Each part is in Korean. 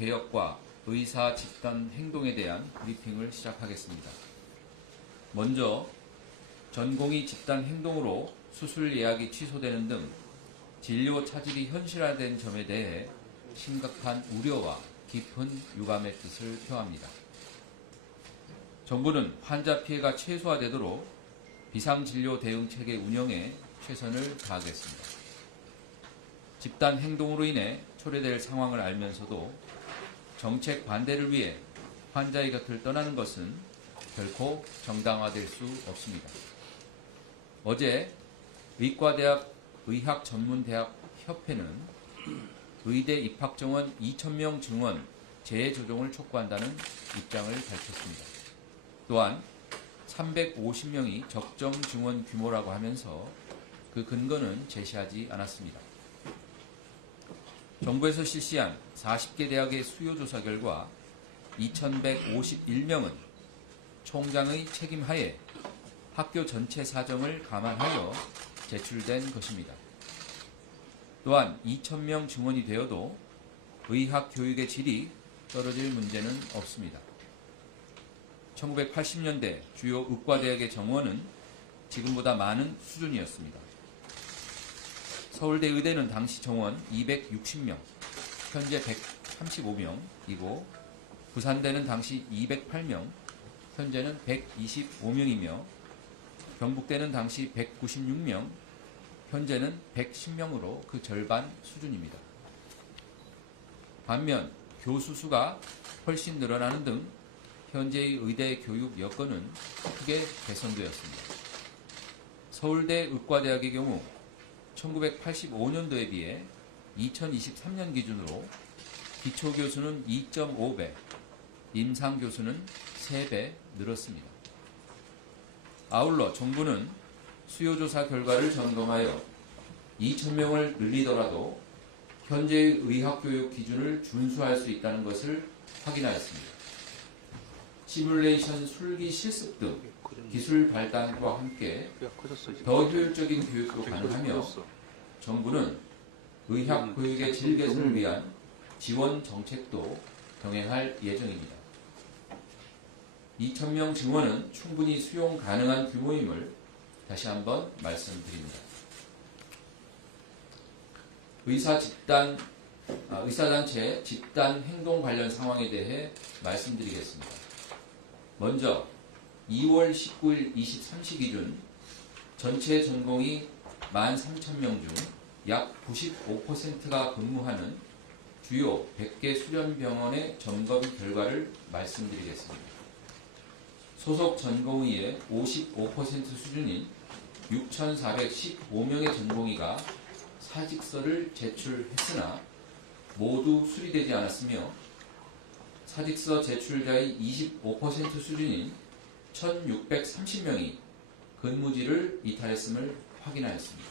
개혁과 의사 집단 행동에 대한 브리핑을 시작하겠습니다. 먼저 전공의 집단 행동으로 수술 예약이 취소되는 등 진료 차질이 현실화된 점에 대해 심각한 우려와 깊은 유감의 뜻을 표합니다. 정부는 환자 피해가 최소화되도록 비상진료 대응체계 운영에 최선을 다하겠습니다. 집단 행동으로 인해 초래될 상황을 알면서도 정책 반대를 위해 환자의 곁을 떠나는 것은 결코 정당화될 수 없습니다. 어제 의과대학 의학전문대학협회는 의대 입학 정원 2,000명 증원 재조정을 촉구한다는 입장을 밝혔습니다. 또한 350명이 적정 증원 규모라고 하면서 그 근거는 제시하지 않았습니다. 정부에서 실시한 40개 대학의 수요조사 결과 2,151명은 총장의 책임하에 학교 전체 사정을 감안하여 제출된 것입니다. 또한 2,000명 증원이 되어도 의학 교육의 질이 떨어질 문제는 없습니다. 1980년대 주요 의과대학의 정원은 지금보다 많은 수준이었습니다. 서울대 의대는 당시 정원 260명, 현재 135명이고 부산대는 당시 208명, 현재는 125명이며 경북대는 당시 196명, 현재는 110명으로 그 절반 수준입니다. 반면 교수 수가 훨씬 늘어나는 등 현재의 의대 교육 여건은 크게 개선되었습니다. 서울대 의과대학의 경우 1985년도에 비해 2023년 기준으로 기초교수는 2.5배, 임상교수는 3배 늘었습니다. 아울러 정부는 수요조사 결과를 점검하여 2,000명을 늘리더라도 현재의 의학교육 기준을 준수할 수 있다는 것을 확인하였습니다. 시뮬레이션 술기 실습 등 기술 발달과 함께 더 효율적인 교육도 가능하며 정부는 의학 교육의 질 개선을 위한 지원 정책도 병행할 예정입니다. 2,000명 증원은 충분히 수용 가능한 규모임을 다시 한번 말씀드립니다. 의사단체 집단 행동 관련 상황에 대해 말씀드리겠습니다. 먼저 2월 19일 23시 기준 전체 전공의 13,000명 중 약 95%가 근무하는 주요 100개 수련병원의 점검 결과를 말씀드리겠습니다. 소속 전공의의 55% 수준인 6,415명의 전공의가 사직서를 제출했으나 모두 수리되지 않았으며 사직서 제출자의 25% 수준인 1,630명이 근무지를 이탈했음을 확인하였습니다.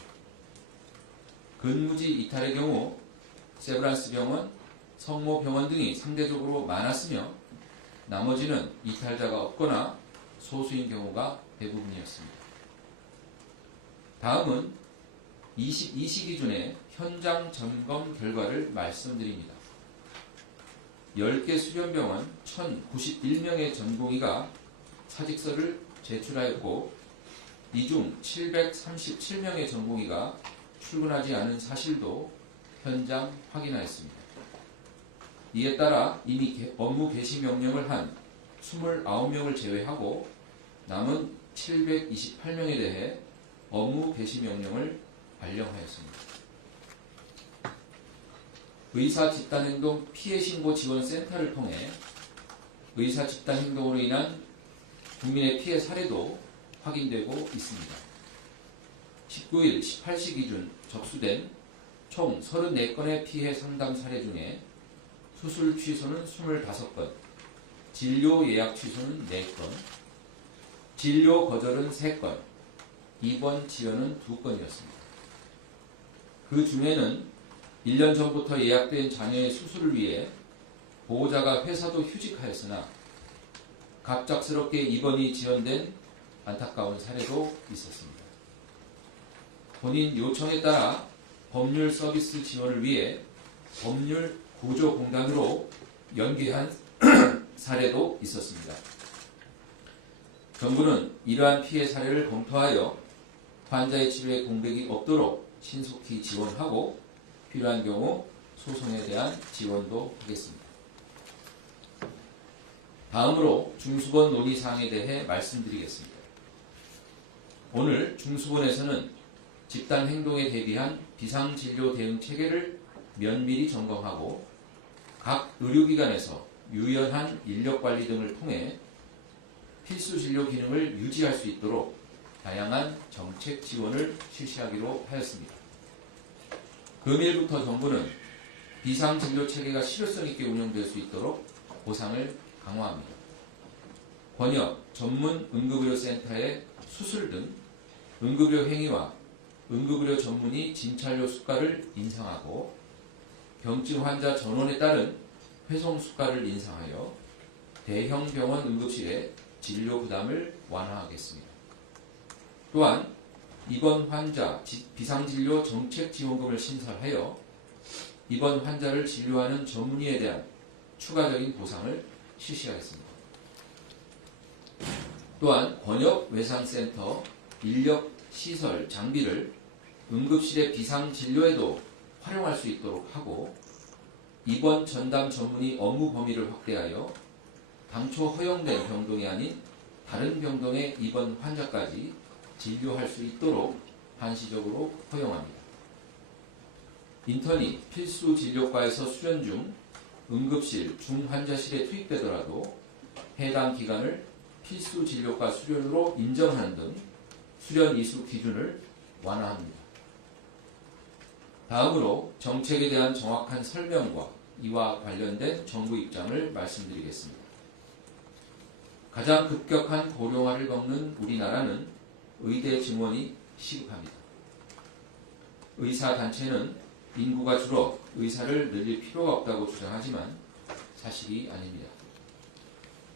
근무지 이탈의 경우 세브란스 병원, 성모병원 등이 상대적으로 많았으며 나머지는 이탈자가 없거나 소수인 경우가 대부분이었습니다. 다음은 22시 기준의 현장 점검 결과를 말씀드립니다. 10개 수련병원 1,091명의 전공의가 사직서를 제출하였고 이 중 737명의 전공의가 출근하지 않은 사실도 현장 확인하였습니다. 이에 따라 이미 업무 개시 명령을 한 29명을 제외하고 남은 728명에 대해 업무 개시 명령을 발령하였습니다. 의사 집단행동 피해신고 지원센터를 통해 의사 집단행동으로 인한 국민의 피해 사례도 확인되고 있습니다. 19일 18시 기준 접수된 총 34건의 피해 상담 사례 중에 수술 취소는 25건, 진료 예약 취소는 4건, 진료 거절은 3건, 입원 지연은 2건이었습니다. 그 중에는 1년 전부터 예약된 자녀의 수술을 위해 보호자가 회사도 휴직하였으나 갑작스럽게 입원이 지연된 안타까운 사례도 있었습니다. 본인 요청에 따라 법률 서비스 지원을 위해 법률 구조공단으로 연기한 사례도 있었습니다. 정부는 이러한 피해 사례를 검토하여 환자의 치료에 공백이 없도록 신속히 지원하고 필요한 경우 소송에 대한 지원도 하겠습니다. 다음으로 중수본 논의사항에 대해 말씀드리겠습니다. 오늘 중수본에서는 집단 행동에 대비한 비상진료 대응 체계를 면밀히 점검하고 각 의료기관에서 유연한 인력관리 등을 통해 필수진료 기능을 유지할 수 있도록 다양한 정책 지원을 실시하기로 하였습니다. 금일부터 정부는 비상진료 체계가 실효성 있게 운영될 수 있도록 보상을 강화합니다. 권역, 전문 응급의료센터의 수술 등 응급의료 행위와 응급의료 전문의 진찰료 수가를 인상하고 병증 환자 전원에 따른 회송 수가를 인상하여 대형 병원 응급실의 진료 부담을 완화하겠습니다. 또한 입원 환자 비상진료 정책지원금을 신설하여 입원 환자를 진료하는 전문의에 대한 추가적인 보상을 실시하겠습니다. 또한 권역외상센터 인력, 시설, 장비를 응급실의 비상진료에도 활용할 수 있도록 하고 입원 전담 전문의 업무 범위를 확대하여 당초 허용된 병동이 아닌 다른 병동의 입원 환자까지 진료할 수 있도록 한시적으로 허용합니다. 인턴이 필수 진료과에서 수련 중 응급실, 중환자실에 투입되더라도 해당 기간을 필수 진료과 수련으로 인정하는 등 수련 이수 기준을 완화합니다. 다음으로 정책에 대한 정확한 설명과 이와 관련된 정부 입장을 말씀드리겠습니다. 가장 급격한 고령화를 겪는 우리나라는 의대 증원이 시급합니다. 의사단체는 인구가 줄어 의사를 늘릴 필요가 없다고 주장하지만 사실이 아닙니다.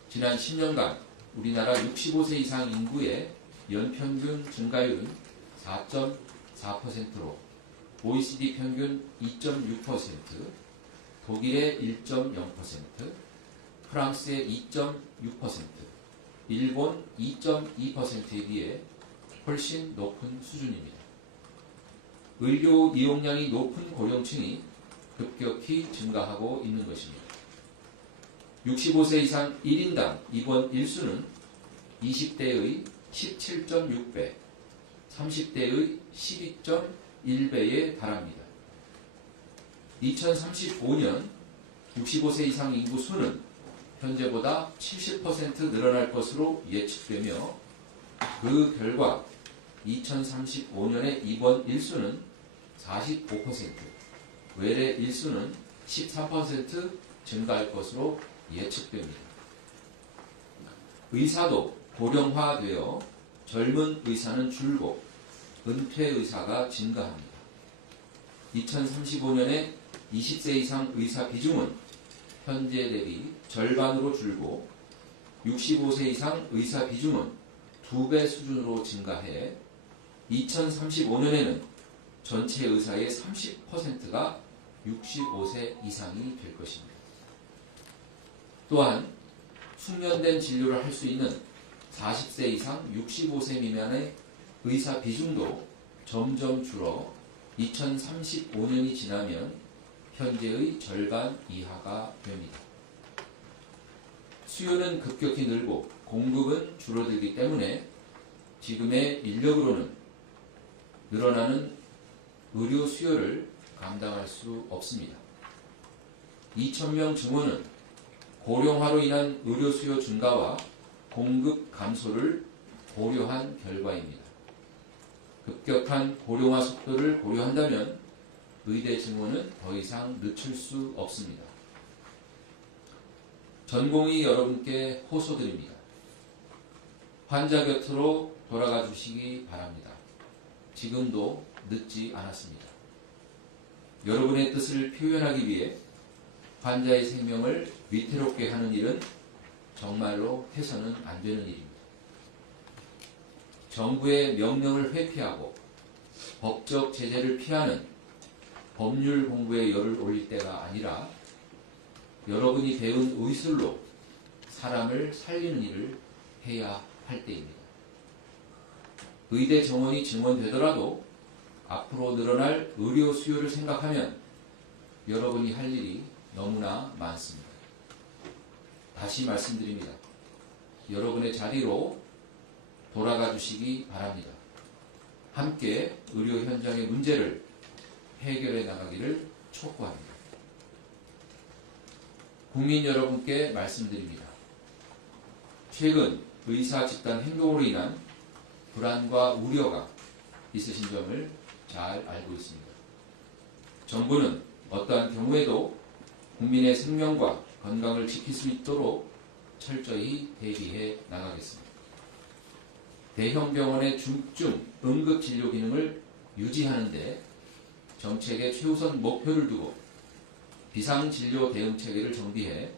지난 10년간 우리나라 65세 이상 인구의 연평균 증가율은 4.4%로 OECD 평균 2.6%, 독일의 1.0%, 프랑스의 2.6%, 일본 2.2%에 비해 훨씬 높은 수준입니다. 의료 이용량이 높은 고령층이 급격히 증가하고 있는 것입니다. 65세 이상 1인당 입원 일수는 20대의 17.6배, 30대의 12.1배에 달합니다. 2035년 65세 이상 인구 수는 현재보다 70% 늘어날 것으로 예측되며 그 결과 2035년의 입원 일수는 45%, 외래 일수는 13% 증가할 것으로 예측됩니다. 의사도 고령화되어 젊은 의사는 줄고 은퇴 의사가 증가합니다. 2035년에 20세 이상 의사 비중은 현재 대비 절반으로 줄고 65세 이상 의사 비중은 2배 수준으로 증가해 2035년에는 전체 의사의 30%가 65세 이상이 될 것입니다. 또한 숙련된 진료를 할 수 있는 40세 이상 65세 미만의 의사 비중도 점점 줄어 2035년이 지나면 현재의 절반 이하가 됩니다. 수요는 급격히 늘고 공급은 줄어들기 때문에 지금의 인력으로는 늘어나는 의료 수요를 감당할 수 없습니다. 2,000명 증원은 고령화로 인한 의료 수요 증가와 공급 감소를 고려한 결과입니다. 급격한 고령화 속도를 고려한다면 의대 증원은 더 이상 늦출 수 없습니다. 전공의 여러분께 호소드립니다. 환자 곁으로 돌아가 주시기 바랍니다. 지금도 늦지 않았습니다. 여러분의 뜻을 표현하기 위해 환자의 생명을 위태롭게 하는 일은 정말로 해서는 안 되는 일입니다. 정부의 명령을 회피하고 법적 제재를 피하는 법률 공부에 열을 올릴 때가 아니라 여러분이 배운 의술로 사람을 살리는 일을 해야 할 때입니다. 의대 정원이 증원되더라도 앞으로 늘어날 의료 수요를 생각하면 여러분이 할 일이 너무나 많습니다. 다시 말씀드립니다. 여러분의 자리로 돌아가 주시기 바랍니다. 함께 의료 현장의 문제를 해결해 나가기를 촉구합니다. 국민 여러분께 말씀드립니다. 최근 의사 집단 행동으로 인한 불안과 우려가 있으신 점을 잘 알고 있습니다. 정부는 어떠한 경우에도 국민의 생명과 건강을 지킬 수 있도록 철저히 대비해 나가겠습니다. 대형 병원의 중증 응급진료 기능을 유지하는 데 정책의 최우선 목표를 두고 비상진료 대응체계를 정비해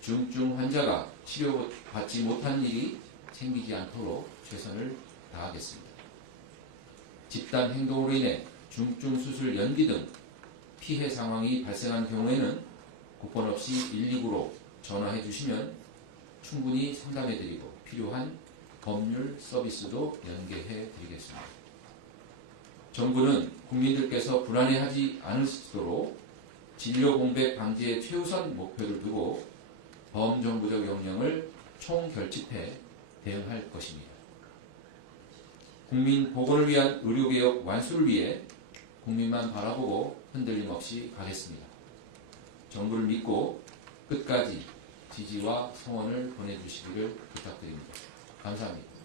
중증 환자가 치료받지 못하는 일이 생기지 않도록 최선을 다하겠습니다. 집단 행동으로 인해 중증 수술 연기 등 피해 상황이 발생한 경우에는 국번 없이 119로 전화해 주시면 충분히 상담해 드리고 필요한 법률 서비스도 연계해 드리겠습니다. 정부는 국민들께서 불안해하지 않으시도록 진료 공백 방지에 최우선 목표를 두고 범정부적 역량을 총결집해 대응할 것입니다. 국민 보건을 위한 의료개혁 완수를 위해 국민만 바라보고 흔들림 없이 가겠습니다. 정부를 믿고 끝까지 지지와 성원을 보내주시기를 부탁드립니다. 감사합니다.